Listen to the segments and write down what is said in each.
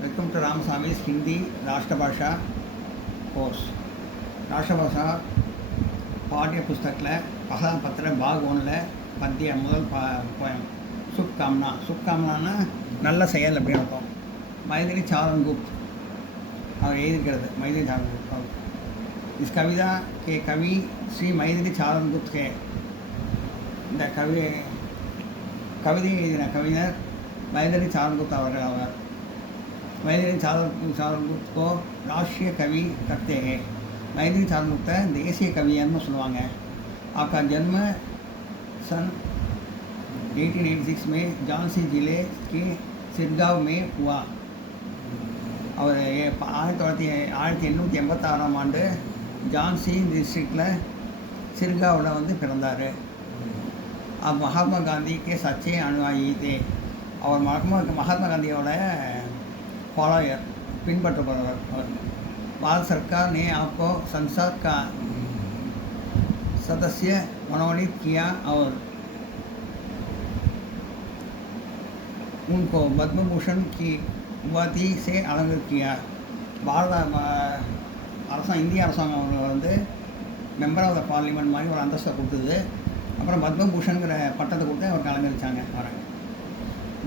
Welcome to Ramaswamy's Hindi Rashtrabhasha course. ராஷ்டிரபாஷா பாட்டிய புஸ்தகத்தில் பகலாம் பத்திர பாக் ஒன்றில் பத்திய முதல் போயம் சுப்காம்னா. சுப்காம்னான்னா நல்ல செயல் அப்படின்னு அர்த்தம். மைதிலி சாரன்குப்த் அவர் எழுதியிருக்கிறது. மைதிலி சாரன்குப்த் அவர். इस कविता के कवि श्री मैथिली चारणगुप्त के இந்த கவிதை எழுதின கவிஞர் मैथिली चारणगुप्त அவர்கள் आवर. मैथिली चारणगुप्त को राष्ट्रीय कवि करते हैं. मैथिली चारणगुप्त देशीय कवियன்னு சொல்லுவாங்க. आपका जन्म सन 1886 में झांसी जिले के सिरगांव में हुआ. அவர் 1886ஆம் ஆண்டு ஜான்சி டிஸ்ட்ரிக்டில் சிர்காவில் வந்து பிறந்தார். மகாத்மா காந்திக்கு சச்சே அனுயாயி தே. அவர் மகாத்மா காந்தியோட ஃபாலோயர், பின்பற்றப்படுவர் அவர். भारत सरकार ने आपको संसद का सदस्य मनोनीत किया और उनको पद्म भूषण की उपाधि से अलंकृत किया. பாரத அரசாங்கம், இந்திய அரசாங்கம் அவங்க வந்து மெம்பர் ஆஃப் த பார்லிமெண்ட் மாதிரி ஒரு அந்தஸ்தை கொடுத்தது. அப்புறம் பத்மபூஷன்கிற பட்டத்தை கொடுத்து அவருக்கு அலங்கரித்தாங்க. வரேன்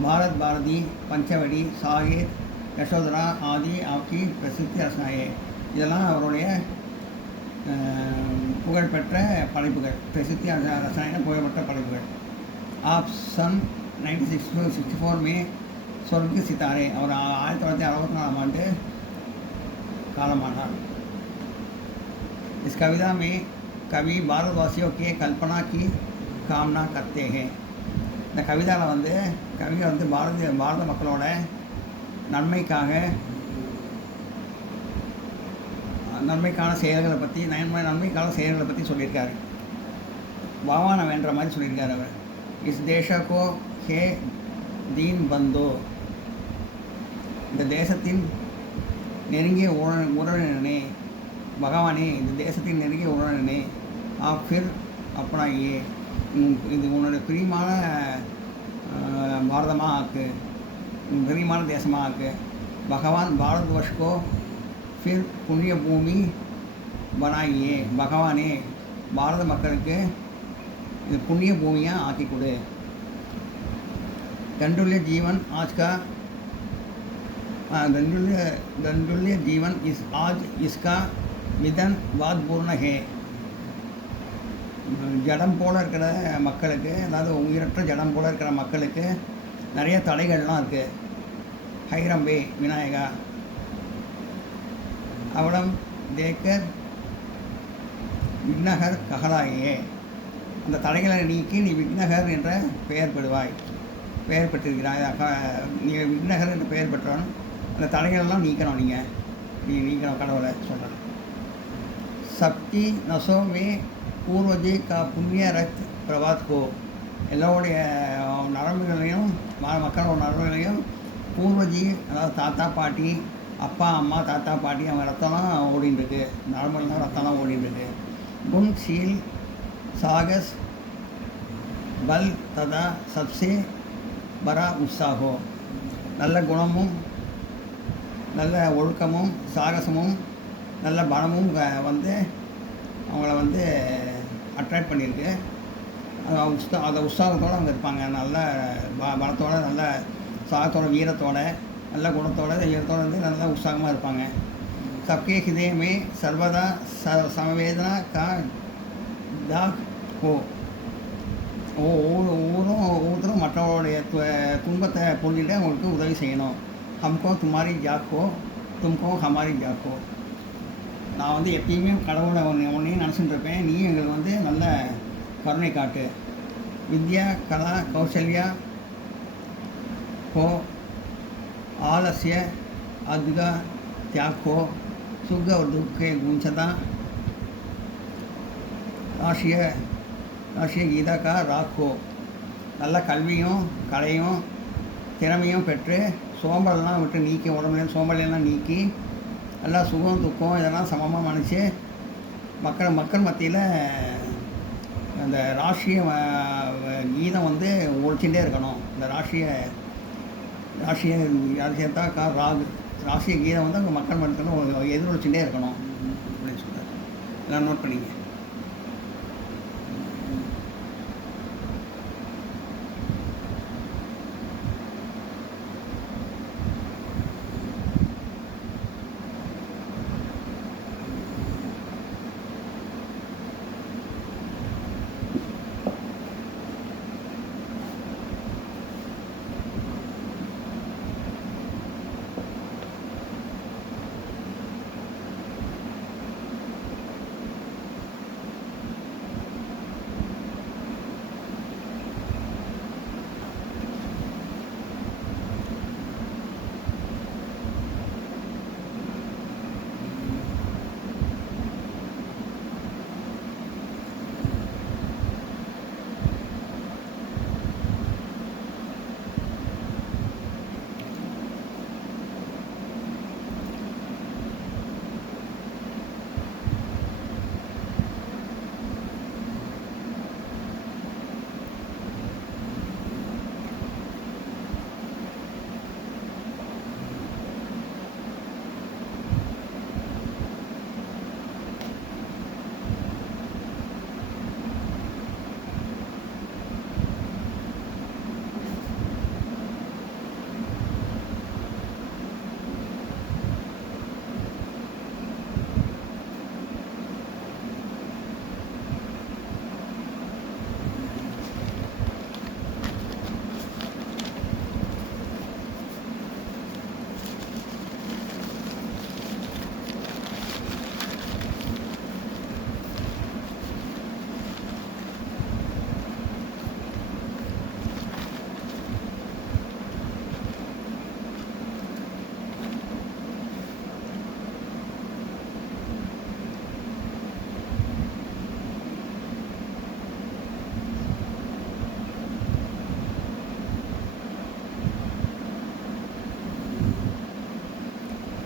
பாரத் பாரதி, பஞ்சவடி, சாகித், யசோதரா ஆதி ஆக்கி பிரசித்தி ரசனாயே. இதெல்லாம் அவருடைய புகழ்பெற்ற படைப்புகள். பிரசித்தி ரசனாயின புகழ்பெற்ற படைப்புகள். ஆப் சன் 1964 மே சொர்க்க சித்தாரே. அவர் 1964ஆம் ஆண்டு காலமானார். इस कविता में कवि भारतवासियों के कल्पना की कामना करते हैं. இந்த கவிதாவில் வந்து கவிஞர் வந்து பாரத மக்களோட நன்மைக்கான செயல்களை பற்றி நன்மைக்கான செயல்களை பற்றி சொல்லியிருக்காரு. பகவானை வேண்ட மாதிரி சொல்லியிருக்காரு அவர். இஸ் தேசக்கோ ஹே தீன் பந்தோ. இந்த தேசத்தின் நெருங்கிய உறவினனே, பகவானே, இந்த தேசத்தின் நெருங்கிய உறவினனே. ஃபிர் அப்பனா ஏ, இது உன்னோட பிரியமான பாரதமாக ஆக்கு, பிரியமான தேசமாக ஆக்கு. பகவான் பாரத்வர்ஷ் को फिर पुण्य भूमि बनाइए. பகவானே, பாரத மக்களுக்கு இது புண்ணிய பூமியாக ஆக்கி கொடு. दंडुल्य जीवन आज का दंडुल्य जीवन आज इसका विधन वादपूर्ण है. ஜடம் போல் இருக்கிற மக்களுக்கு, அதாவது உயிரற்ற ஜடம் போல் இருக்கிற மக்களுக்கு நிறைய தடைகள்லாம் இருக்குது. ஹைரம்பே விநாயகா அவளம் தேக்கர் விக்னகர் ககலாயே. அந்த தடைகளை நீக்கி நீ விக்னகர் என்ற பெயர் பெற்றிருக்கிறாய். நீ விக்னகர் என்ற பெயர் பெற்றவன். அந்த தடைகளெல்லாம் நீக்கணும். நீ நீக்கணும் கடவுளை சொல்கிறேன். சக்தி நசோமே பூர்வஜி கா புண்ணிய ரத் பிரபாத் கோ. எல்லோருடைய நரம்புகளையும் மக்களோட நரம்புகளையும் பூர்வஜி, அதாவது தாத்தா பாட்டி, அப்பா அம்மா, தாத்தா பாட்டி, அவங்க ரத்தம்லாம் ஓடிட்டுருக்கு. நரம்புலாம் ரத்தம்லாம் ஓடிட்டுருக்கு. குண் ஷீல் சாகஸ் பல் ததா சப்சே பரா உற்சாகோ. நல்ல குணமும் நல்ல ஒழுக்கமும் சாகசமும் நல்ல பலமும் வந்து அவங்கள வந்து அட்ராக்ட் பண்ணியிருக்கு. அந்த உற்சாகத்தோடு அவங்க இருப்பாங்க. நல்ல பலத்தோடு, நல்ல சாகத்தோட, வீரத்தோடு, நல்ல குணத்தோட, வீரத்தோடு வந்து நல்லா உற்சாகமாக இருப்பாங்க. சப்கே ஹிதயமே சர்வதா சமவேதனா கா தாக் ஹோ. ஒவ்வொருத்தரும் மற்றவருடைய துன்பத்தை புரிஞ்சுட்டு அவங்களுக்கு உதவி செய்யணும். ஹம்கோ துமாரி ஜாக்கோ, தும்கோ ஹமாரி ஜாக்கோ. நான் வந்து எப்பயுமே கடவுளை ஒன்றையும் நினச்சிட்டு இருப்பேன். நீ எங்களுக்கு வந்து நல்ல கருணை காட்டு. வித்யா கலா கௌசல்யா கோ ஆலசிய அத்கா தியாக்கோ சுக ஒரு துக்கே குஞ்சதா ராஷ்ய கீதாக்கா ராக்கோ. நல்ல கல்வியும் கலையும் திறமையும் பெற்று சோம்பலெல்லாம் விட்டு நீக்கி, உடம்புல சோம்பலெல்லாம் நீக்கி நல்லா சுகம் துக்கம் இதெல்லாம் சமமாக நினச்சி மக்கள் மத்தியில் அந்த ராஷ்ட்ரிய கீதம் வந்து ஒழிச்சுட்டே இருக்கணும். இந்த ராஷ்ட்ரிய ராசிய ராசியத்தா கா ராகு ராசிய கீதை வந்து அங்கே மக்கள் மனத்தில் எதிரொலிச்சுட்டே இருக்கணும் அப்படின்னு சொல்கிறார். எல்லாம் நோட் பண்ணிங்க.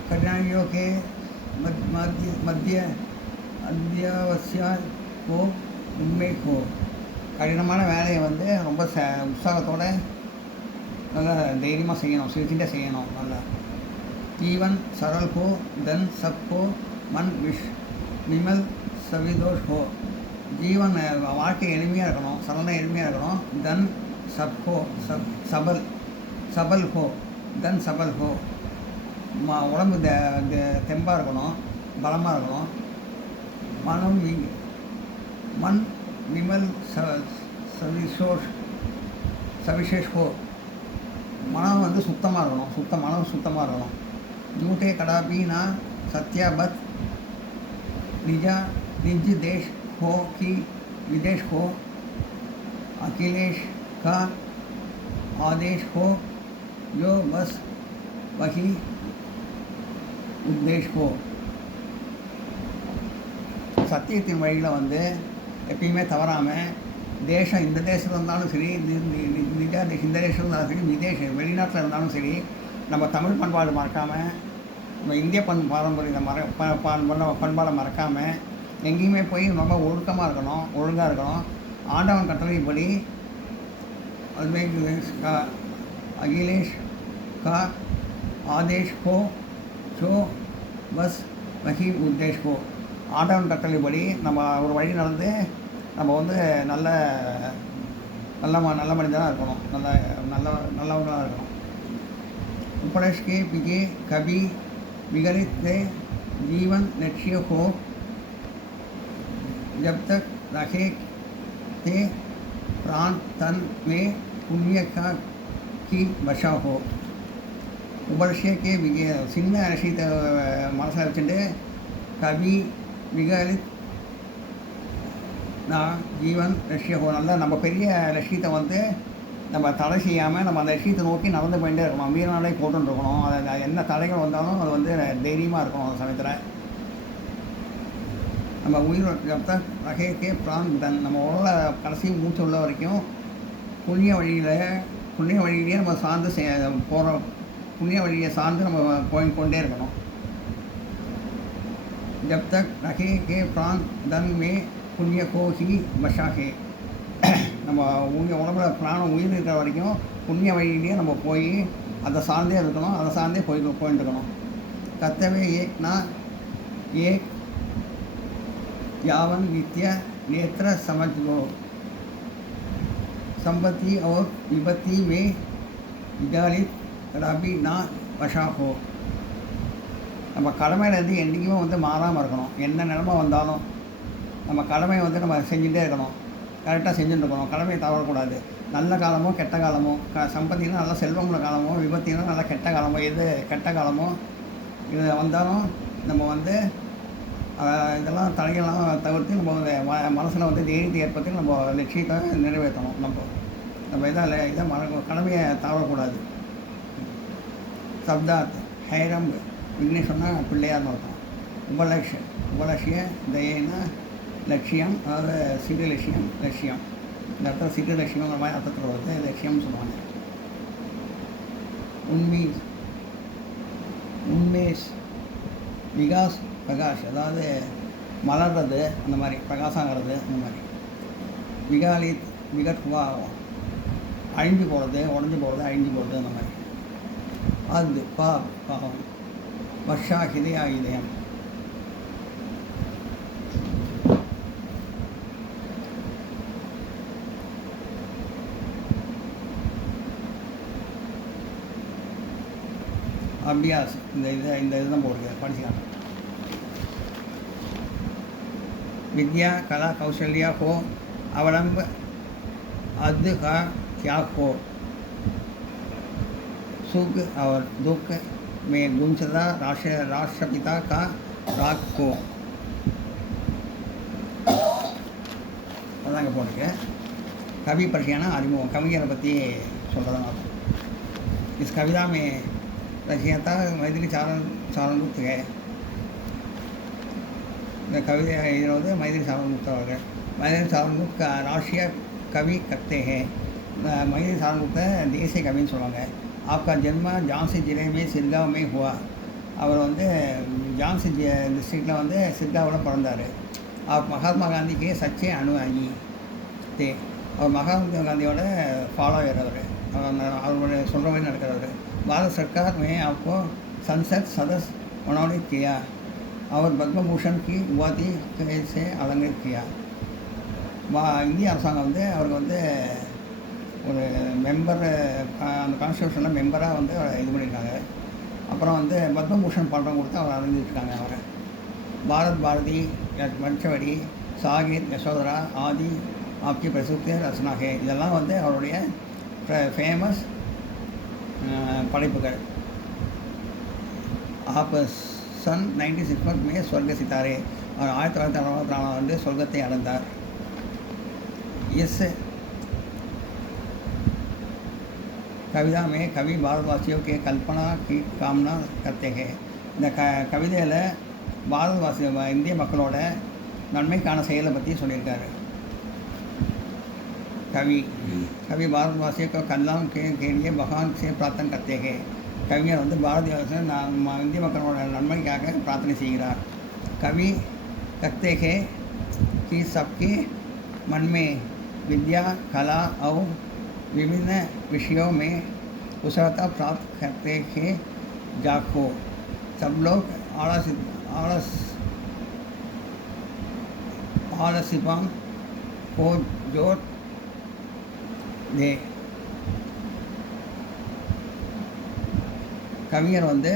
कठिनाइयों के मध्य अध्यावसिया हो उम्मीद हो. கடினமான வேலையை வந்து ரொம்ப உற்சாகத்தோடு நல்லா தைரியமாக செய்யணும், சிரிச்சுட்டே செய்யணும். நல்லா ஜீவன் சரல் ஹோ தன் சப் ஹோ மன் நிமல் சவிதோஷ் ஹோ. ஜீவன் வாழ்க்கை எளிமையாக இருக்கணும், சரளாக எளிமையாக இருக்கணும். தன் சப் ஹோ சபல் ஹோ தன் சபல் ஹோ. உடம்பு தெம்பாக இருக்கணும், பலமாக இருக்கணும். மனம் மண் நிமல் சவிசேஷ் ஹோ. மனம் வந்து சுத்தமாக இருக்கணும், மனம் சுத்தமாக இருக்கணும். ஜூட்டே கடாபி நா சத்யாபத் निज देश हो कि विदेश हो. अखिलेश का आदेश हो जो बस वही உத்தேஷ் ஹோ. சத்தியத்தின் வழியில் வந்து எப்பயுமே தவறாமல் தேசம் இந்த தேசத்தில் இருந்தாலும் சரி, நிஜா தேசம் இந்த தேசம் இருந்தாலும் சரி, வெளிநாட்டில் இருந்தாலும் சரி, நம்ம தமிழ் பண்பாடு மறக்காமல், நம்ம இந்திய பாரம்பரிய பண்பாடை மறக்காமல் எங்கேயுமே போய் ரொம்ப ஒழுக்கமாக இருக்கணும், ஒழுங்காக இருக்கணும். ஆண்டவன் கட்டளைப்படி அகிலேஷ் கா ஆதேஷ் ஹோ ஸோ பஸ் வஹி உத்தேஷ் ஹோ. ஆண்டவன் கட்டளைப்படி நம்ம ஒரு வழி நடந்து நம்ம வந்து நல்ல மனிதனாக இருக்கணும், நல்லவங்களாக இருக்கணும். उपदेश के पीछे कभी विगलित जीवन लक्ष्य हो. जब तक रखे थे प्राण तन में पुण्य की बचा हो. उपदेश के சின்ன லட்சியத்தை மனசில் வச்சுட்டு கவி விகலித் நான் ஜீவன் லட்சியம் ஹோ. நல்லா நம்ம பெரிய லட்சியத்தை வந்து நம்ம தடை செய்யாமல் நம்ம அந்த லட்சியத்தை நோக்கி நடந்து போயிட்டே இருக்கணும், வீரநாளே போட்டுன்னு இருக்கணும். அது என்ன தடைகள் வந்தாலும் அது வந்து தைரியமாக இருக்கணும். அந்த சமயத்தில் நம்ம உயிர் ரகைக்கே பிரான் தன், நம்ம உடல கடைசி மூச்சு உள்ள வரைக்கும் புண்ணிய வழியிலேயே நம்ம சார்ந்து போகிற புண்ணிய வழியை சார்ந்து நம்ம போய்கொண்டே இருக்கணும். ஜப் தக் ரகே கே பிரான் தன் மே புண்ணிய கோஹி பஷா ஹே. நம்ம உடம்புல பிராணம் உயிர் இருக்கிற வரைக்கும் புண்ணிய வழியிலேயே நம்ம போய் அதை சார்ந்தே இருக்கணும், அதை சார்ந்தே போயிட்டு இருக்கணும். கர்த்தவே ஏக்னா ஏக் यावन वित्तीय नेत्र समझ लो, संपत्ति और विपत्ति में विचालित कदापि ना वशा हो. நம்ம கடமையிலேருந்து என்றைக்குமே வந்து மாறாமல் இருக்கணும். என்ன நிலமை வந்தாலும் நம்ம கடமையை வந்து நம்ம செஞ்சுட்டே இருக்கணும், கரெக்டாக செஞ்சுட்டு இருக்கணும், கடமையை தவறக்கூடாது. நல்ல காலமோ கெட்ட காலமோ, சம்பத்தினா நல்ல செல்வமுள்ள காலமோ, விபத்தினா நல்ல கெட்ட காலமோ, எது கெட்ட காலமோ இது வந்தாலும் நம்ம வந்து இதெல்லாம் தடைகள்லாம் தவிர்த்து நம்ம மனசில் வந்து தைரியத்தை ஏற்படுத்தி நம்ம லட்சியத்தை நிறைவேற்றணும். நம்ம இதை கடமையை தவறக்கூடாது. சப்தார்த் ஹைரம் விக்னேஸ்வரனா பிள்ளையார்னு அர்த்தம். உபலட்சிய தயேனா லட்சியம், அதாவது சிறு லட்சியம். இந்த இடத்துல சிறு லட்சியங்கிற மாதிரி அர்த்தத்தில் வருது, லட்சியம்னு சொல்லுவாங்க. உன்மேஷ் விகாஸ் பிரகாஷ், அதாவது மலர்றது, அந்த மாதிரி பிரகாசங்கிறது, அந்த மாதிரி. விகத்வா அழிஞ்சு போகிறது, உடஞ்சி போகிறது, அழிஞ்சு போகிறது, அந்த மாதிரி. அது பாவம். வர்ஷா இதயம். அபியாஸ் இந்த இதுதான் போடுறது, படிச்சுக்காங்க. विद्या कला कौशल्या हो, अवलंब अद्ध का त्याग हो, सुख और दुख में गुंजता राष्ट्रपिता का राग हो. அதாங்க போட்டுருக்கு. कवि परिचयना அறிமுகம், கவிஞரை பற்றி சொல்கிறதுனால. इस कविता में रचयिता मैथिली चारणगुप्त है. இந்த கவிதை எழுதுவது மைதிலி சாரங்குப்தா அவர்கள். மைதிலி சாரங்குப்த ராஷ்ட்ரிய கவி கர்த்தே ஹே. மைதிலி சாரங்குப்த தேசிய கவின்னு சொல்லுவாங்க. आपका जन्म झांसी जिले में सिरगांव में हुआ. அவர் வந்து ஜான்சி டிஸ்ட்ரிக்டில் வந்து சிர்காவில் பிறந்தார். அவர் மகாத்மா காந்திக்கு சச்சே அனுயாயி தே. அவர் மகாத்மா காந்தியோட ஃபாலோவர். அவருடைய சொல்கிற மாதிரி நடக்கிறவர். பாரत सरकार में आपको संसद सदस्य मनोनीत किया और पद्म भूषण की उपाधि से अलंकृत किया. இந்திய அரசாங்கம் வந்து அவருக்கு வந்து ஒரு மெம்பர், அந்த கான்ஸ்டியூஷனில் மெம்பராக வந்து இது பண்ணியிருக்காங்க. அப்புறம் வந்து பத்மபூஷன் பட்டம் கொடுத்து அவர் அடைஞ்சிருக்காங்க. அவரை பாரதி மஞ்சவடி சாகிர் யசோதரா ஆதி ஆப்கி பிரசித்த ரசனாகே, இதெல்லாம் வந்து அவருடைய ஃபேமஸ் படைப்புகள். सन 1964 में स्वर्ग सितारे और 1964 வந்து சொர்க்கத்தை அடைந்தார். इस कविता में कवि भारतवासियों के कल्पना की कामना करते हैं. இந்த கவிதையில் பாரதவாசி இந்திய மக்களோட நன்மைக்கான செயலை பற்றி சொல்லியிருக்காரு. कवि भारतवासियों को कल्याण के लिए भगवान से प्रार्थना करते हैं. கவிஞர் வந்து பாரதிய இந்திய மக்களோட நன்மைக்காக பிரார்த்தனை செய்கிறார். कवि कहते हैं कि सबके मन में विद्या कला और विभिन्न विषयों में कुशलता प्राप्त करते हैं. जाको सब लोग आलसीपन को जोड़ दे. கவிஞர் வந்து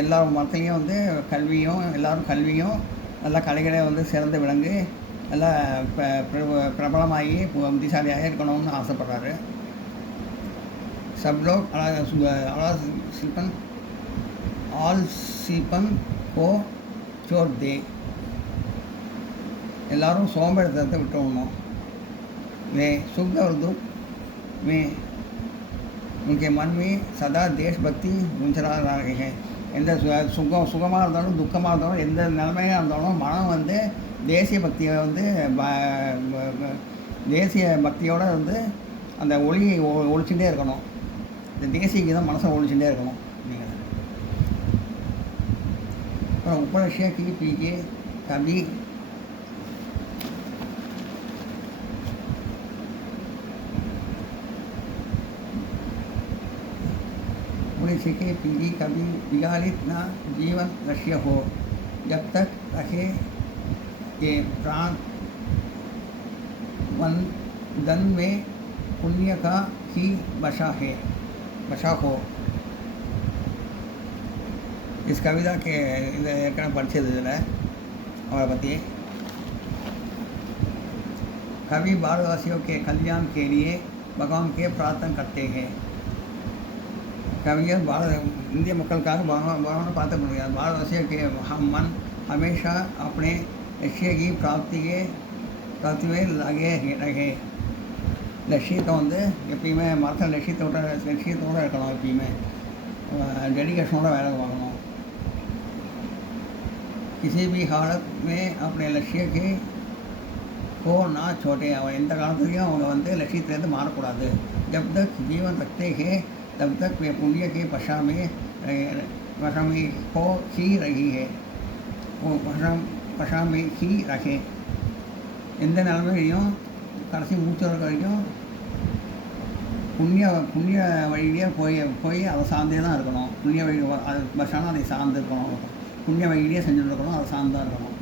எல்லா மக்களையும் வந்து எல்லோரும் கல்வியும் நல்லா கலைகளே வந்து சிறந்து விளங்கு, நல்லா பிரபலமாகி புத்திசாலியாக இருக்கணும்னு ஆசைப்படுறாரு. சப்லோக் ஆல்சிப்பன் கோ சோர் தே. எல்லோரும் சோம்பேறித்தனத்தை விட்டுவிடணும். வே சுக் और दुख में उनके मन में सदा देशभक्ति गुंजरा रहे हैं. எந்த சுகமாக இருந்தாலும் துக்கமாக இருந்தாலும் எந்த நிலைமையாக இருந்தாலும் மனம் வந்து தேசிய பக்தியை வந்து தேசிய பக்தியோடு வந்து அந்த ஒளியை ஒழிச்சுட்டே இருக்கணும். இந்த தேசிய கீதம் மனசை ஒழிச்சுட்டே இருக்கணும். நீங்கள் அப்புறம் उपलक्ष्य की पीछे कभी अपने से के पीढ़ी कभी विगालित ना जीवन लक्ष्य हो, जब तक रखे ये प्राण वंदन में पुण्य का ही बशा हो. इस कविता के படிச்சது இதில் அவரை பற்றி. कवि भारतवासियों के कल्याण के लिए भगवान के प्रार्थना करते हैं. कवियर இந்திய மக்களுக்காக भगवान प्रार्थना பண்ணுறாங்க. भारतवासियों के हम मन हमेशा अपने लक्ष्य की प्राप्ति में लगे रहे. லட்சியத்தை வந்து எப்பயுமே மரத்தில் லட்சியத்தோடு இருக்கணும். எப்பயுமே डेडिकेशनोட வேலை பார்க்கணும். किसी भी हालत में अपने लक्ष्य के को ना छोटे. அவன் எந்த காலத்துலையும் அவங்க வந்து லட்சியத்துலேருந்து மாறக்கூடாது. जब तक जीवन रखते हैं तब तक वे पुण्य के पशा में हो ही रही है. वो पशा में ही रखे. எந்த நிலைமையிலையும் கடைசி மூச்சு வரைக்கும் புண்ணிய வழியிலே போய் அதை சார்ந்தே தான் இருக்கணும். புண்ணிய வழி அது பஸ்ஸானால் அதை சார்ந்து இருக்கணும். புண்ணிய வழியிலே செஞ்சுட்டு இருக்கணும். அதை சார்ந்து தான் இருக்கணும்.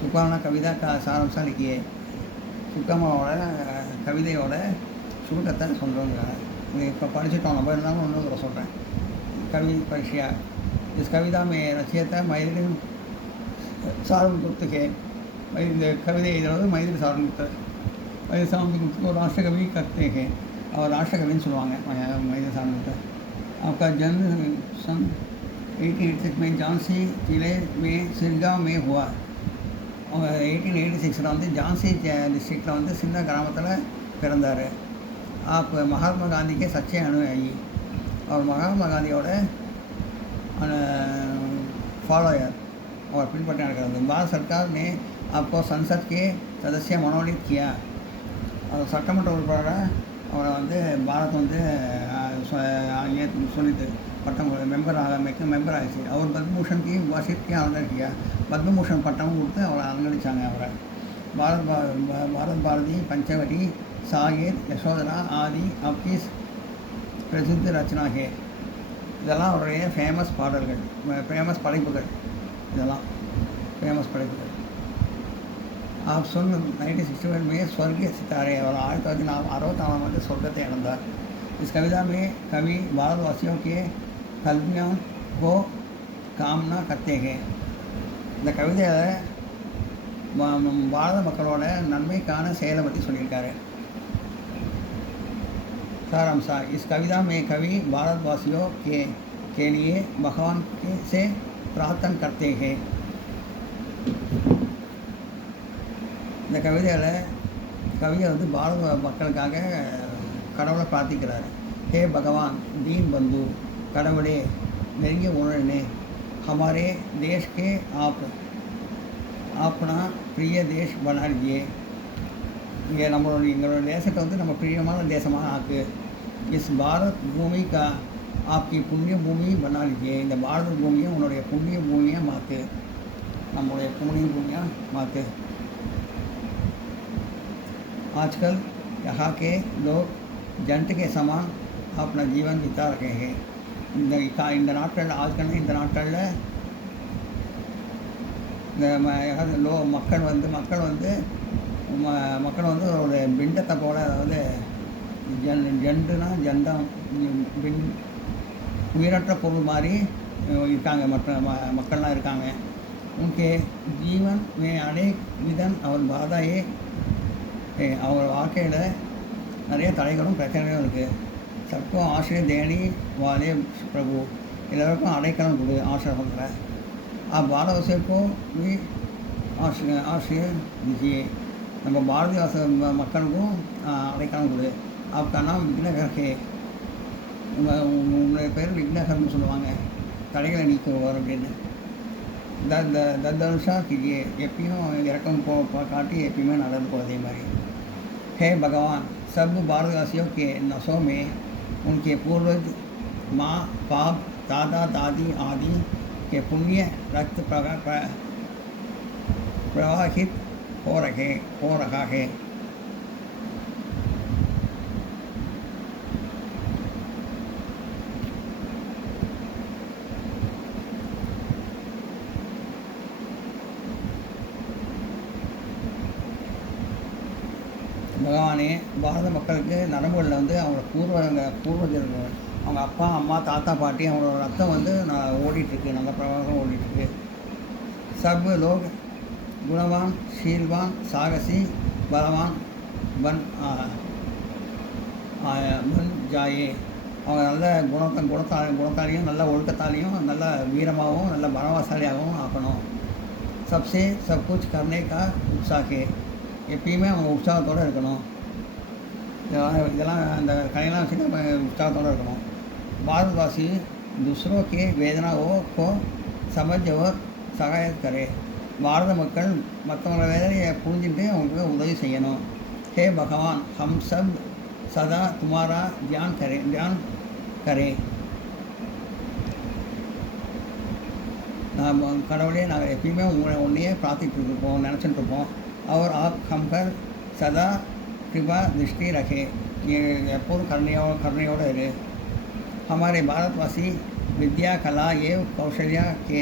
சுக்கான கவிதா சாரம்சம் लिखिए. சுக்கமாவோட கவிதையோட சுருக்கத்தை சொல்கிறோங்க. இப்போ படிச்சுட்டோம் நம்ம, இருந்தாலும் ஒன்று சொல்கிறேன். कवि परिचय. इस कविता में रचयिता मैथिली सारंगगुप्त के कविता मैथिली सारंगगुप्त को राष्ट्रकवि करते हैं और राष्ट्रकवि सुनवाएंगे मैथिली सारंगगुप्त. आपका जन्म सन 1886 में झांसी जिले में सिरगांव में हुआ. 1886 வந்து ஜான்சி டிஸ்ட்ரிக்டில் வந்து சின்ன கிராமத்தில் பிறந்தார். आप महात्मा गांधी के सच्चे अनुयायी और महात्मा गांधीயோட फॉलोअर और पिनपट्टी நடக்கிறது. भारत सरकार ने आपको संसद के सदस्य मनोनीत किया. और சட்டமன்ற உறுப்பினராக அவரை வந்து பாரத் வந்து சொல்லிட்டு பட்டம் மெம்பர் ஆகிடுச்சு. அவர் பத்மபூஷன் की वार्षिक के आदर किया. பத்மபூஷன் பட்டமும் கொடுத்து அவரை அலங்கரித்தாங்க. அவரை भारत भारती पंचवटी साहिर यशोधरा आदि आपकी प्रसिद्ध रचना है. இதெல்லாம் அவருடைய ஃபேமஸ் பாடல்கள், ஃபேமஸ் படைப்புகள். இதெல்லாம் ஃபேமஸ் படைப்புகள். आप सुन 1961 में स्वर्गीय सितारे और 1964 में स्वर्गத்தை अड़ंदार. इस कविता में कवि भारतवासियों के कल्याण को कामना करते हैं. இந்த கவிதையில் பாரத மக்களோட நன்மைக்கான செயலை பற்றி சொல்லியிருக்காரு. सारांश. इस कविता में कवि भारतवासियों के लिए भगवान से प्रार्थना करते हैं. இந்த கவிதையில் கவியை வந்து பாரத மக்களுக்காக கடவுளை பிரார்த்திக்கிறார். हे भगवान दीन बंधु, கடவுளே நெருங்கிய உணர்னே, हमारे देश के आप अपना प्रिय देश बना लीजिए. ये எங்களோட தேசத்தை வந்து நம்ம பிரியமான தேசமாக ஆக்கு. इस भारत भूमि का आपकी पुण्य भूमि बना लीजिए. இந்த பாரத பூமியை உன்னுடைய புண்ணிய பூமியாக மாற்று. நம்முடைய புண்ணிய பூமியாக மாற்று. आजकल यहाँ के लोग जंट के समान अपना जीवन बिता रहे हैं. இந்த நாட்களில் ஆஜ்கள் இந்த நாட்களில் மக்கள் வந்து ஒரு பிண்டத்தை போல், அதாவது ஜண்டுனா ஜண்டம் உயிரற்ற பொருள் மாதிரி இருக்காங்க. மற்ற மக்கள்லாம் இருக்காங்க. उनके जीवन में अनेक विधन और बाधाएं அவர் வாழ்க்கையில் நிறைய தடைகளும் பிரச்சனைகளும் இருக்குது. सबको आश्रय देने वाले प्रभु, எல்லாருக்கும் அடைக்கலம் கொடு ஆசிரமத்தில். आप भारतवासियों को भी आश्रय दीजिए. நம்ம பாரதிய மக்களுக்கும் அடைக்கலம் கொடு. आपका नाम विघ्नहर है. உங்களுடைய பேர் விக்னஹர்னு சொல்லுவாங்க, தடைகளை நீக்குவார் அப்படின்னு. தத்தனுஷா कीजिए. எப்பயும் இறக்கம் காட்டி எப்பயுமே நடந்து போகிறதே மாதிரி. हे भगवान, सब भारतवासियों के नसों में उनके पूर्वज माँ बाप दादा दादी आदि के पुण्य रक्त प्रवाहित हो रहा है। பகவானே, பாரத மக்களுக்கு நரம்புகளில் வந்து அவங்க பூர்வஜர்கள், அவங்க அப்பா அம்மா தாத்தா பாட்டி அவங்களோட ரத்தம் வந்து ஓடிட்டுருக்கு, நல்ல பிரவாகம் ஓடிட்டுருக்கு. சப் லோக் குணவான் ஷீல்வான் சாகசி பலவான் பன் பன் ஜாயே. அவங்க நல்ல குணத்தாலையும் நல்ல ஒழுக்கத்தாலையும் நல்ல வீரமாகவும் நல்ல பலவாசாலியாகவும் ஆக்கணும். சப்சே சப் குச் கர்னே கா உற்சாகே. எப்பயுமே அவங்க உற்சாகத்தோடு இருக்கணும். இதெல்லாம் அந்த கலையெல்லாம் வச்சுட்டு நம்ம உற்சாகத்தோடு இருக்கணும். பாரதவாசி दूसरों के वेदनाओं को समझ और सहायता करे. பாரத மக்கள் மற்றவங்கள வேதனையை புரிஞ்சுட்டு அவங்களுக்கு உதவி செய்யணும். ஹே பகவான், ஹம் சப் சதா துமாரா தியான் கரே. நாம் கடவுளே, நாங்கள் எப்பயுமே உன்னையே பிரார்த்திட்டு இருப்போம், நினச்சிட்டு இருப்போம். और आप हम पर सदा कृपा दृष्टि रखे. எப்போதும் கருணையோடு இரு. हमारे भारतवासी विद्या कला एवं कौशल्या के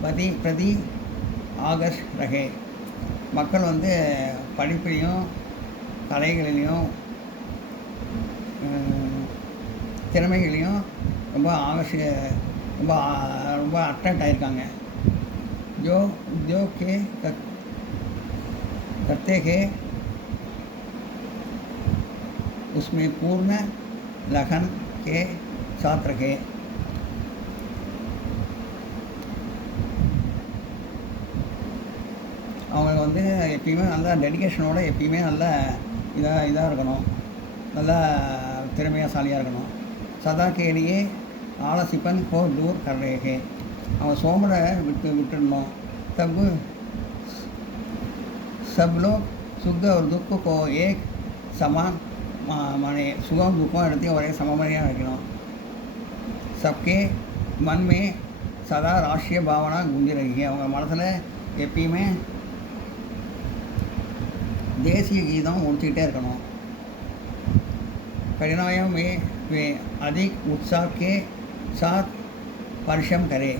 प्रति आगर्ष रहे. மக்கள் வந்து படிப்புலையும் கலைகளிலையும் திறமைகளையும் ரொம்ப ரொம்ப அட்ராக்ட் ஆகியிருக்காங்க. जो उद्योग के करते हैं उसमें पूर्ण लगन के साथ रखे. அவங்க வந்து எப்பயுமே நல்லா டெடிகேஷனோடு எப்பயுமே நல்ல இதாக இருக்கணும், நல்லா திறமையாசாலியாக இருக்கணும். சதா கேலியே ஆலசிப்பன் கோ தூர் கர்றேகே. அவங்க சோமரை விட்டுடணும். தப்பு सब लोग सुख और दुख को एक समान माने सुगम दुखों रहती और एक सममर्यादा रखना. सबके मन में सदा राष्ट्रीय भावना गूंज रही है. அவங்க மனசில் எப்பயுமே தேசிய கீதம் முடிச்சுக்கிட்டே இருக்கணும். कठिनाइयों में वे अधिक उत्साह के साथ परिश्रम करें.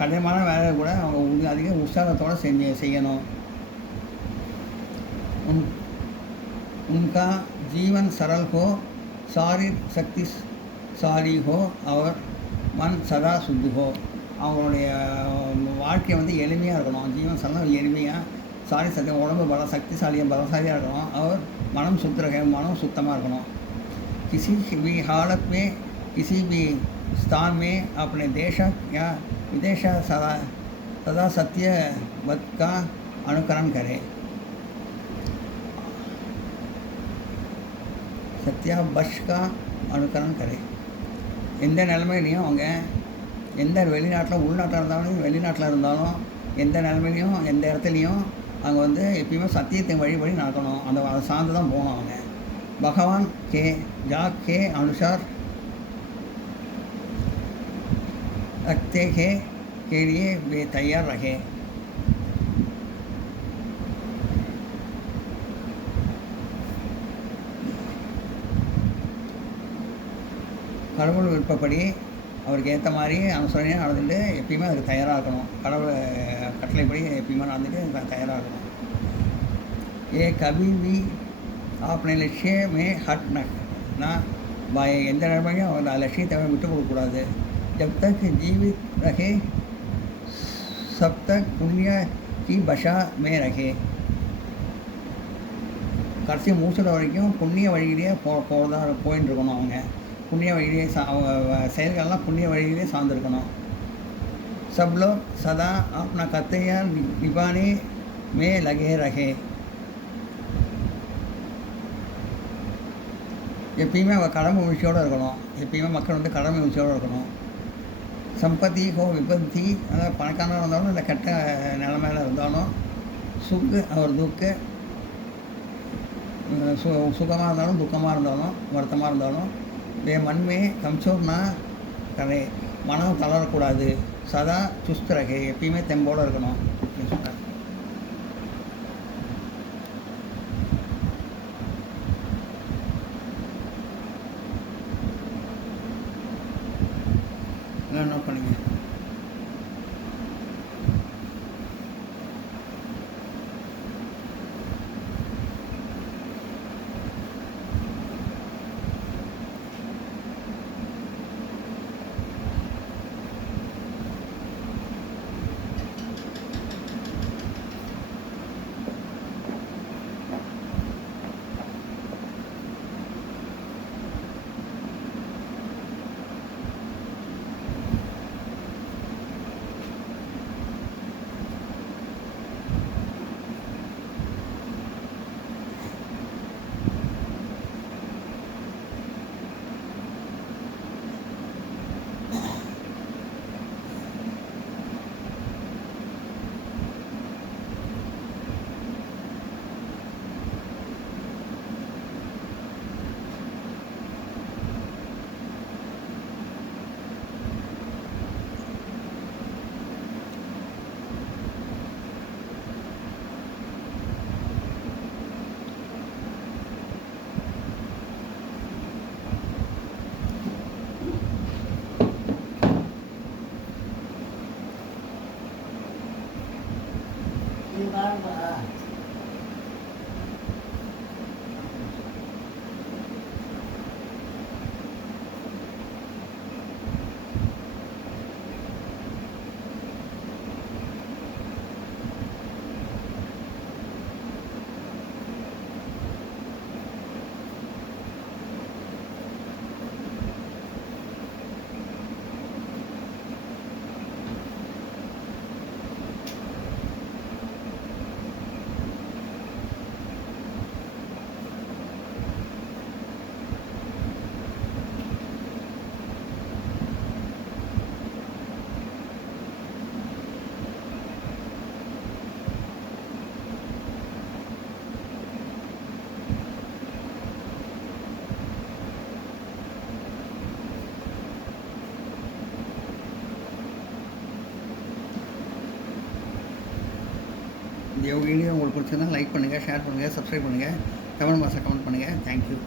கடினமான வேலை கூட அவங்க அதிக உற்சாகத்தோடு செய்யணும். उनका जीवन सरल हो, शारीर शक्तिशाली हो और मन सदा शुद्ध हो. அவங்களுடைய வாழ்க்கை வந்து எளிமையாக இருக்கணும். ஜீவன் சரளம் எளிமையாக, சாரி சத்தியம் உடம்பு சக்திசாலியாக பலசாலியாக இருக்கணும். और மனம் மனம் சுத்தமாக இருக்கணும். किसी भी हालत में किसी भी स्थान में अपने देश या विदेश सदा सत्यवत का अनुकरण करें. சத்யாபஷ் கா அனுகரணம் கரே. எந்த நிலைமையிலையும் அவங்க எந்த வெளிநாட்டில் உள்நாட்டில் இருந்தாலும் வெளிநாட்டில் இருந்தாலும் எந்த நிலைமையிலையும் எந்த இடத்துலையும் அவங்க வந்து எப்பயுமே சத்தியத்தின் வழிபடி நடக்கணும். அதை சார்ந்து தான் போகணும். அவங்க பகவான் கே அனுசார் रखते हैं के लिए वे तैयार रहे. கடவுள் விருப்பப்படி அவருக்கு ஏற்ற மாதிரி அனுசரணையாக நடந்துட்டு எப்பயுமே அதுக்கு தயாராக இருக்கணும். கடவுள் கட்டளைப்படி எப்பயுமே நடந்துட்டு தயாராக இருக்கணும். ஏ கபி भी अपने लक्ष्य में हट ना பாய். எந்த நிலைமையும் அவர் லட்சியத்தை விட்டு கொடுக்கக்கூடாது. जब तक जीवित रहे सब तक पुण्य की बशा में रखे. கடைசி மூச்சுற வரைக்கும் புண்ணிய வழியிலேயே போயின்னு இருக்கணும். அவங்க புண்ணிய வழியிலே செயல்கள்லாம் புண்ணிய வழியிலே சார்ந்திருக்கணும். सब लोग सदा अपना कर्तव्य निभाने में लगे रहे. எப்பயுமே அவள் கடமை உணர்ச்சியோடு இருக்கணும். எப்பயுமே மக்கள் வந்து கடமை உணர்ச்சியோடு இருக்கணும். சம்பத்தி ஹோ விபத்தி, அதாவது பணக்காரனாக இருந்தாலும் இல்லை கெட்ட நிலைமையில் இருந்தாலும், சுக்கு அவர் துக்கு, சுகமாக இருந்தாலும் துக்கமாக இருந்தாலும் வருத்தமாக இருந்தாலும் வே மண்மே கம்சோர்னா கரை. மனம் தளரக்கூடாது, சதா சுஸ்த் ரகே, எப்பயுமே தெம்போடு இருக்கணும் அப்படின்னு சொல்கிறார். நோட் பண்ணிங்க. இந்த வீடியோ உங்களுக்கு பிடிச்சிருந்தா லைக் பண்ணுங்கள், ஷேர் பண்ணுங்கள், சப்ஸ்கிரைப் பண்ணுங்கள், கமெண்ட் பாக்ஸில் கமெண்ட் பண்ணுங்கள். தேங்க்யூ.